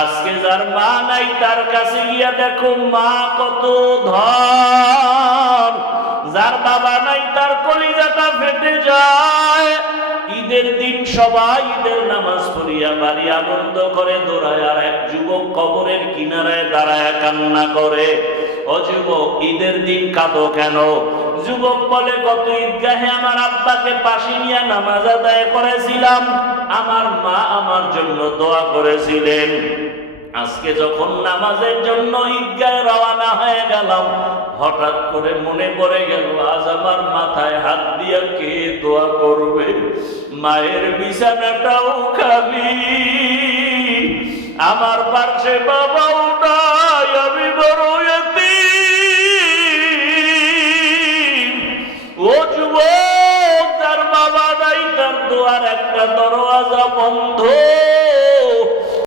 আজকে যার মা নাই তার কাছে গিয়া দেখো মা কত ধন, যার বাবা নাই তার কলিজাটা ফেটে যায়। ঈদের দিন সবাই ঈদের নামাজ পড়িয়া বাড়ি আনন্দ করে দৌড়ায়, আর এক যুবক কবরের কিনারায় দাঁড়ায় কান্না করে। ও যুবক, ঈদের দিন কাঁদো কেন? যুবক বলে, গত ঈদগাহে আমার আব্বাকে পাশে নিয়ে নামাজ আদায় করেছিলাম, আমার মা আমার জন্য দোয়া করেছিলেন। আজকে যখন নামাজের জন্য ঈদগাহে রওনা হয়ে গেলাম, হঠাৎ করে মনে পড়ে গেল আজ আমার মাথায় হাত দিয়ে কে দোয়া করবে? মায়ের বিছানাটাও খালি, আমার পাশে বাবাও নাই, আমি বড় এতিম। ও যুবক, তার বাবা নাই, তার দোয়ার একটা দরওয়াজা বন্ধ।